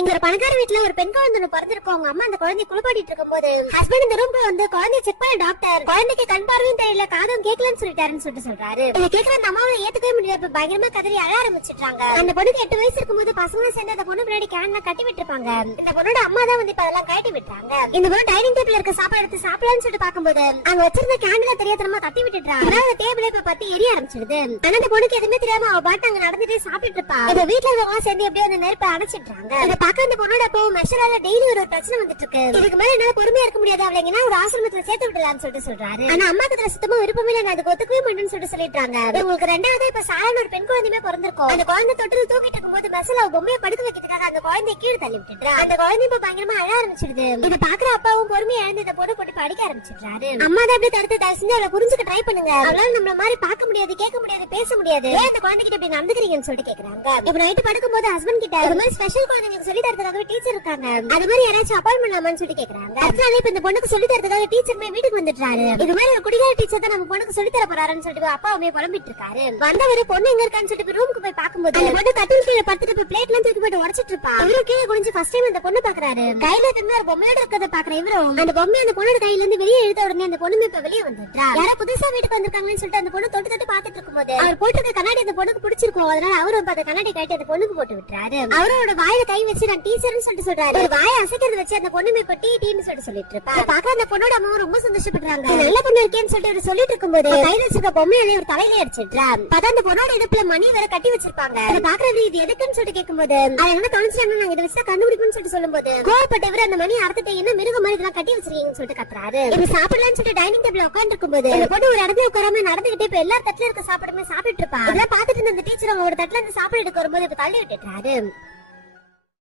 இங்க ஒரு பணக்கார வீட்டுல ஒரு பெண் குழந்தை பிறந்திருக்கும். அவங்க அம்மா அந்த குழந்தைய குளிப்பாட்டிட்டு இருக்கும்போது ஹஸ்பண்ட் இந்த ரூம்ல வந்து குழந்தைய செக் பண்ண டாக்டர் குழந்தைக்கு கண் பார்வையும் தெரியல, காதும் கேட்கலன்னு சொல்லிட்டாருன்னு சொல்றாரு. இதை கேட்கிற அந்த அம்மாவை ஏத்துக்கவே முடியாது. பயங்கரமா கதறி அழ ஆரம்பிச்சிட்டாங்க. அந்த பொண்ணுக்கு 8 வயசு இருக்கும்போது பசங்க சேர்ந்து அந்த பொண்ணு முன்னாடி கேன்ல கட்டி விட்டுருப்பாங்க. இந்த பொண்ணோட அம்மா தான் வந்து இப்ப அதெல்லாம் கட்டி விட்டுறாங்க. இந்த பொண்ணு டைனிங் டேபிள்ல இருக்க சாப்பாடு எடுத்து சாப்பிடலாம்னு சொல்லிட்டு பாக்கும்போது அங்க வச்சிருந்த கேன்ல தெரியாதனமா தட்டி விட்டுறாங்க. அந்த டேபிளே இப்ப பத்தி எரிய ஆரம்பிச்சிடுது. ஆனா அந்த பொண்ணுக்கு எதுவுமே தெரியாம அவ பாட்டு அங்க நடந்துட்டு சாப்பிட்டு இருப்பா. இந்த வீட்டுல இருக்கவங்க சேர்ந்து எப்படியோ அந்த நெருப்பை அணைச்சிடுறாங்க. இதை பார்க்க அந்த பொண்ணோட அப்போ மெஷரால டெய்லி ஒரு பிரச்சனை வந்துட்டு இருக்கு. இதுக்கு மேல என்னால பொறுமையா இருக்க முடியாது. அவளை எங்கன்னா ஒரு ஆசிரமத்துல சேர்த்து விடலாம்னு சொல்றாரு. ஆனா அம்மாக்கு அதுல சுத்தமா விருப்பம் இல்ல. நான் அதுக்கு ஒத்துக்கவே மாட்டேன்னு சொல்லிட்டாங்க. உங்களுக்கு ரெண்டாவது இப்ப சாதாரண ஒரு பெண் குழந்தையுமே பிறந்திருக்கும். அந்த குழந்தை தொட்டில தூக்கிட்டு இருக்கும்போது மெஷல பொம்மையை படுக்க வைக்கிறதுக்காக அந்த குழந்தைய கீழே தள்ளி விட்டுறா. அந்த குழந்தை இப்ப பயங்கரமா அழ ஆரம்பிச்சிடுது. இதை பாக்குற அப்பாவும் பொறுமையா எழுந்து இந்த பொண்ணு போட்டு படிக்க ஆரம்பிச்சிடுறாரு. அம்மா தான் அப்படி தடுத்து தயவு செஞ்சு அவளை புரிஞ்சுக்க ட்ரை பண்ணுங்க. அவளால நம்மள மாதிரி பார்க்க முடியாது, கேட்க முடியாது, பேச முடியாது. ஏன் அந்த குழந்தைகிட்ட இப்படி நடந்துக்கிறீங்கன்னு சொல்லிட்டு கேக்குறாங்க. இப்ப நைட்டு படுக்கும்போது ஹஸ்பண்ட் கிட்ட ஒரு மாதிரி ஸ்பெஷல் குழந்தைங்களுக்கு சொல்லி தரதுக்காக டீச்சர் இருக்காங்க, அது மாதிரி யாராச்சும் அப்பாயின்மெண்ட் பண்ணலாமான்னு சொல்லி கேக்குறாங்க. அதனால இப்ப இந்த பொண்ணுக்கு சொல்லி தரதுக்காக டீச்சருமே வீட்டுக்கு வந்துட்டாரு. இது மாதிரி ஒரு குடிகார டீச்சர் தான் நம்ம பொண்ணுக்கு சொல்லி தர போறாருன்னு சொல்லிட்டு அப்பாவுமே புலம்பிட்டு இருக்காரு. வந்தவரு பொண்ணு எங்க இருக்கான்னு சொல்லிட்டு ரூமுக்கு போய் பாக்கும்போது அந்த பொண்ணு கட்டில் கீழே படுத்துட்டு பிளேட் எல்லாம் தூக்கி போட்டு உடைச்சிட்டு இருப்பா. இவரு கீழே குனிஞ்சு ஃபர்ஸ்ட் டைம் அந்த பொண்ணு பாக்குறாரு. கையில இருந்து ஒரு பொம்மையோட இருக்கிறத பாக்குற இவரும் அந்த பொம்மை அந்த பொண்ணோட கையில இருந்து வெளியே எழுத உடனே அந்த பொண்ணு இப்ப வெளியே வந்துட்டா. யாரோ புதுசா வீட்டுக்கு வந்திருக்காங்கன்னு சொல்லிட்டு அந்த பொண்ணு தொட்டு தொட்டு பாத்துட்டு இருக்கும்போது அவர் போட்டு கண்ணாடி அந்த பொண்ணுக்கு பிடிச்சிருக்கும். அதனால அவரும் அந்த கண்ணாடி கட்டி அந்த பொண்ணுக்கு போட்டு விட்டுறாரு. அவரோட வாயில கை வச்சு நான் டீச்சர்னு சொல்லிட்டு சொல்றாரு. வாயை அசைக்கிறது வச்சு அந்த பொண்ணு இப்ப டீன்னு சொல்லிட்டு இருப்பா. பாக்க அந்த பொண்ணோட அம்மா ரொம்ப சந்தோஷப்படுறாங்க. நல்ல பொண்ணு இருக்கேன்னு சொல்லிட்டு சொல்லிட்டு இருக்கும்போது கையில வச்சிருக்க பொம்மையாலே ஒரு தலையில அடிச்சிடுறா. பார்த்தா அந்த பொண்ணோட இடுப்புல மணி வேற கட்டி வச்சிருப்பாங்க. அதை பாக்குறது இது எதுக்குன்னு சொல்லிட்டு கேட்கும்போது அது என்ன தொலைச்சிட்டாங்க, நாங்க இதை வச்சு கண்டுபிடிப்போம்னு சொல்லிட்டு சொல்லும்போது கோவப்பட்டவர் அந்த மணி அறுத்துட்டு என்ன மிருக மாதிரி இதெல்லாம் கட்டி வச்சிருக்கீங்கன்னு சொல்லிட்டு கத்துறாரு. இப்ப சாப்பிடலாம்னு சொல்லிட்டு டைனிங் டேபிள்ல உட்கார்ந்து இருக்கும்போது அந்த பொண்ணு ஒரு இடத்துல உட்காராம நடந்துகிட்டே இப்ப எல்லா தட்டுல இருக்க சாப்பாடுமே சாப்பிட்டு இருப்பா. இதெல்லாம் பாத்துட்டு இருந்த அந்த டீச்சர் அவங்க ஒரு தட்டுல இருந்து சாப்பாடு எடுக்க வரும்போது இப்ப தள்ளி விட்டுறாரு.